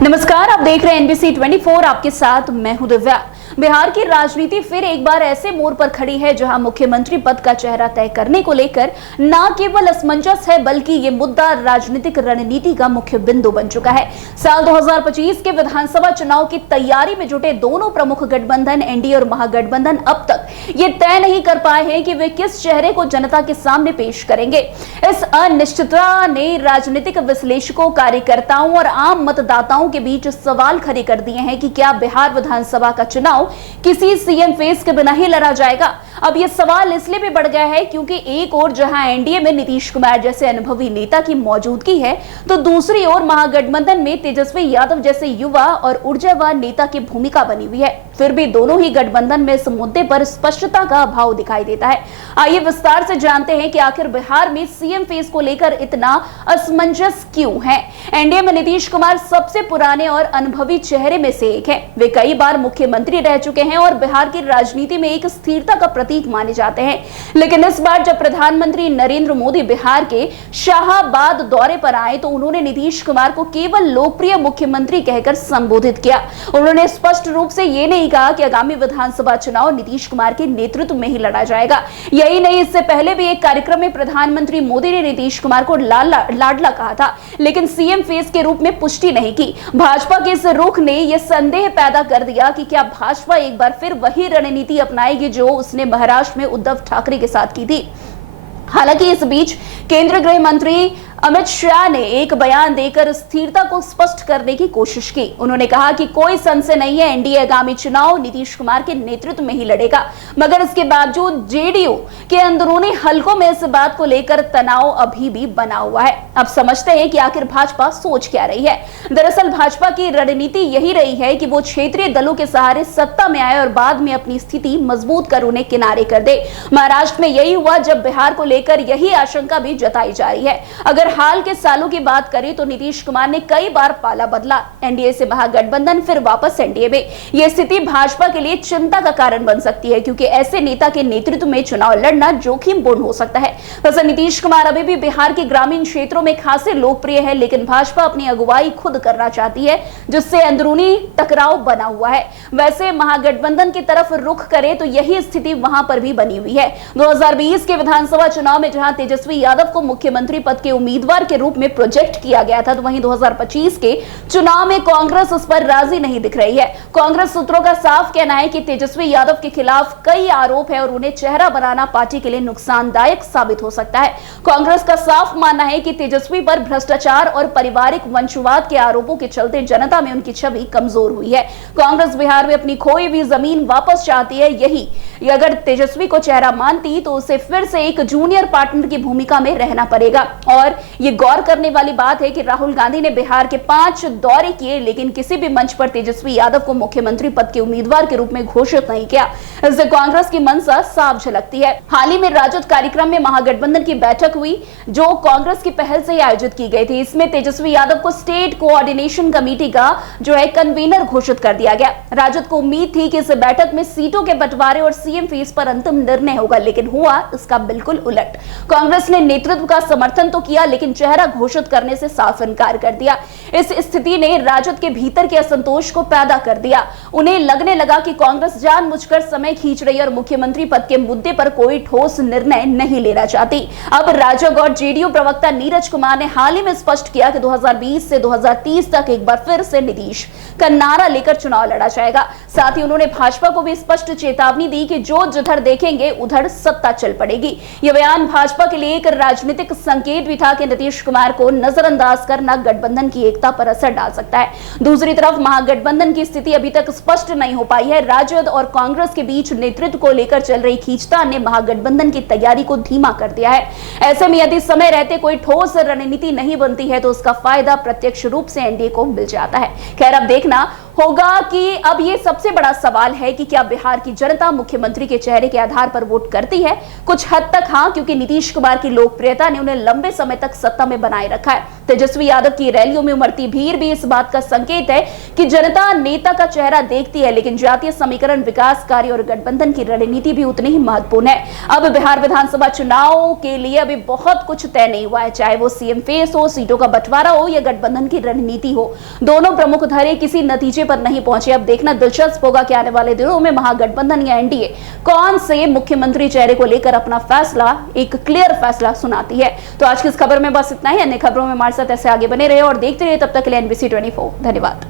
नमस्कार, आप देख रहे हैं एनबीसी 24। आपके साथ मैं हूं दिव्या। बिहार की राजनीति फिर एक बार ऐसे मोड़ पर खड़ी है जहां मुख्यमंत्री पद का चेहरा तय करने को लेकर न केवल असमंजस है बल्कि ये मुद्दा राजनीतिक रणनीति का मुख्य बिंदु बन चुका है। साल 2025 के विधानसभा चुनाव की तैयारी में जुटे दोनों प्रमुख गठबंधन एनडीए और महागठबंधन अब तक ये तय नहीं कर पाए हैं कि वे किस चेहरे को जनता के सामने पेश करेंगे। इस अनिश्चितता ने राजनीतिक विश्लेषकों, कार्यकर्ताओं और आम मतदाताओं के बीच सवाल खड़े कर दिए हैं कि क्या बिहार विधानसभा का चुनाव किसी सीएम फेस के बिना ही लड़ा जाएगा। अब यह सवाल इसलिए भी बढ़ गया है क्योंकि एक ओर जहां एनडीए में नीतीश कुमार जैसे अनुभवी नेता की मौजूदगी है, तो दूसरी ओर महागठबंधन में तेजस्वी यादव जैसे युवा और ऊर्जावान नेता की भूमिका बनी हुई है। फिर भी दोनों ही गठबंधन में इस मुद्दे पर स्पष्टता का अभाव दिखाई देता है। आइए विस्तार से जानते हैं कि आखिर बिहार में सीएम फेस को लेकर इतना असमंजस क्यों है। एनडीए में नीतीश कुमार सबसे पुराने और अनुभवी चेहरे में से एक है। वे कई बार मुख्यमंत्री रह चुके हैं और बिहार की राजनीति में एक स्थिरता का प्रतीक माने जाते हैं। लेकिन इस बार जब प्रधानमंत्री नरेंद्र मोदी बिहार के शाहाबाद दौरे पर आए तो उन्होंने नीतीश कुमार को केवल लोकप्रिय मुख्यमंत्री कहकर संबोधित किया। उन्होंने स्पष्ट रूप से ये नहीं कहा कि आगामी विधानसभा चुनाव नीतीश कुमार के नेतृत्व में ही लड़ा जाएगा। यही नहीं, इससे पहले भी एक कार्यक्रम में प्रधानमंत्री मोदी ने नीतीश कुमार को लाडला कहा था, लेकिन सीएम फेस के रूप में पुष्टि नहीं की। भाजपा के इस रुख ने यह संदेह पैदा कर दिया कि क्या भाजपा एक बार फिर वही रणनीति अपनाएगी जो उसने महाराष्ट्र में उद्धव ठाकरे के साथ की थी। हालांकि इस बीच केंद्रीय गृह मंत्री अमित शाह ने एक बयान देकर स्थिरता को स्पष्ट करने की कोशिश की। उन्होंने कहा कि कोई संशय नहीं है, एनडीए आगामी चुनाव नीतीश कुमार के नेतृत्व में ही लड़ेगा, मगर इसके बावजूद जेडीयू के अंदरूनी हलकों में इस बात को लेकर तनाव अभी भी बना हुआ है। अब समझते हैं कि आखिर भाजपा सोच क्या रही है। दरअसल भाजपा की रणनीति यही रही है कि वो क्षेत्रीय दलों के सहारे सत्ता में आए और बाद में अपनी स्थिति मजबूत कर उन्हें किनारे कर दे। महाराष्ट्र में यही हुआ, जब बिहार को लेकर यही आशंका भी जताई जा रही है। अगर हाल के सालों की बात करें तो नीतीश कुमार ने कई बार पाला बदला, एनडीए से महागठबंधन फिर वापस एनडीए में। यह स्थिति भाजपा के लिए चिंता का कारण बन सकती है क्योंकि ऐसे नेता के नेतृत्व में चुनाव लड़ना जोखिमपूर्ण हो सकता है। वैसे नीतीश कुमार अभी भी बिहार के ग्रामीण क्षेत्रों में खासे लोकप्रिय है, लेकिन भाजपा अपनी अगुवाई खुद करना चाहती है, जिससे अंदरूनी टकराव बना हुआ है। वैसे महागठबंधन की तरफ रुख करे तो यही स्थिति वहां पर भी बनी हुई है। 2020 के विधानसभा चुनाव में जहां तेजस्वी यादव को मुख्यमंत्री पद के उम्मीदवार के रूप में प्रोजेक्ट किया गया था, तो वहीं 2025 के चुनाव में कांग्रेस उस पर राजी नहीं दिख रही है। कांग्रेस सूत्रों का साफ कहना है कि तेजस्वी यादव के खिलाफ कई आरोप है और उन्हें चेहरा बनाना पार्टी के लिए नुकसानदायक साबित हो सकता है। कांग्रेस का साफ मानना है कि तेजस्वी पर भ्रष्टाचार और पारिवारिक वंशवाद के आरोपों के चलते जनता में उनकी छवि कमजोर हुई है। कांग्रेस बिहार में अपनी खोई हुई जमीन वापस चाहती है। यही अगर तेजस्वी को चेहरा मानती तो उसे फिर से एक जूनियर पार्टनर की भूमिका में रहना पड़ेगा। और ये गौर करने वाली बात है कि राहुल गांधी ने बिहार के 5 दौरे किए, लेकिन किसी भी मंच पर तेजस्वी यादव को मुख्यमंत्री पद के उम्मीदवार के रूप में घोषित नहीं किया। इससे कांग्रेस की मंशा साफ झलकती है। हाल ही में राजद कार्यक्रम में महागठबंधन की बैठक हुई जो कांग्रेस की पहल से ही आयोजित की गई थी। इसमें तेजस्वी यादव को स्टेट कोऑर्डिनेशन कमेटी का कन्वीनर घोषित कर दिया गया। राजद को उम्मीद थी कि इस बैठक में सीटों के बंटवारे और सीएम फेस पर अंतिम निर्णय होगा, लेकिन हुआ इसका बिल्कुल उलट। कांग्रेस ने नेतृत्व का समर्थन तो किया, लेकिन चेहरा घोषित करने से साफ इनकार कर दिया। इस स्थिति ने राजद के भीतर के असंतोष को पैदा कर दिया। उन्हें लगने लगा कि कांग्रेस जानबूझकर समय खींच रही है और मुख्यमंत्री पद के मुद्दे पर कोई ठोस निर्णय नहीं लेना चाहती। अब राजग और जेडीयू प्रवक्ता नीरज कुमार ने हाल ही में स्पष्ट किया कि 2020 से 2030 तक एक बार फिर से नीतीश का नारा लेकर चुनाव लड़ा जाएगा। साथ ही उन्होंने भाजपा को भी स्पष्ट चेतावनी दी कि जो जिधर देखेंगे उधर सत्ता चल पड़ेगी। यह बयान भाजपा के लिए एक राजनीतिक संकेत भी था कि नीतीश कुमार को नजरअंदाज करना गठबंधन की एकता पर असर डाल सकता है। दूसरी तरफ महागठबंधन की स्थिति अभी तक स्पष्ट नहीं हो पाई है। राजद और कांग्रेस के बीच नेतृत्व को लेकर चल रही खींचतान ने महागठबंधन की तैयारी को धीमा कर दिया है। ऐसे में यदि समय रहते कोई ठोस रणनीति नहीं बनती है तो उसका फायदा प्रत्यक्ष रूप से एनडीए को मिल जाता है। खैर, अब देखना होगा कि अब ये सबसे बड़ा सवाल है कि क्या बिहार की जनता मुख्यमंत्री के चेहरे के आधार पर वोट करती है? कुछ हद तक हाँ, क्योंकि नीतीश कुमार की लोकप्रियता ने उन्हें लंबे समय तक सत्ता में बनाए रखा है। तेजस्वी यादव की रैलियों में उमड़ती भीड़ भी इस बात का संकेत है कि जनता नेता का चेहरा देखती है, लेकिन जातीय समीकरण, विकास कार्य और गठबंधन की रणनीति भी उतनी ही महत्वपूर्ण है। अब बिहार विधानसभा चुनाव के लिए अभी बहुत कुछ तय नहीं हुआ है, चाहे वो सीएम फेस हो, सीटों का बंटवारा हो या गठबंधन की रणनीति हो। दोनों प्रमुख धड़े किसी नतीजे पर नहीं पहुंचे। अब देखना दिलचस्प होगा कि आने वाले दिनों में महागठबंधन या एनडीए कौन से मुख्यमंत्री चेहरे को लेकर अपना फैसला, एक क्लियर फैसला सुनाती है। तो आज की इस खबर में बस इतना ही। अन्य खबरों में हमारे साथ ऐसे आगे बने रहे और देखते रहिए। तब तक के लिए NBC 24। धन्यवाद।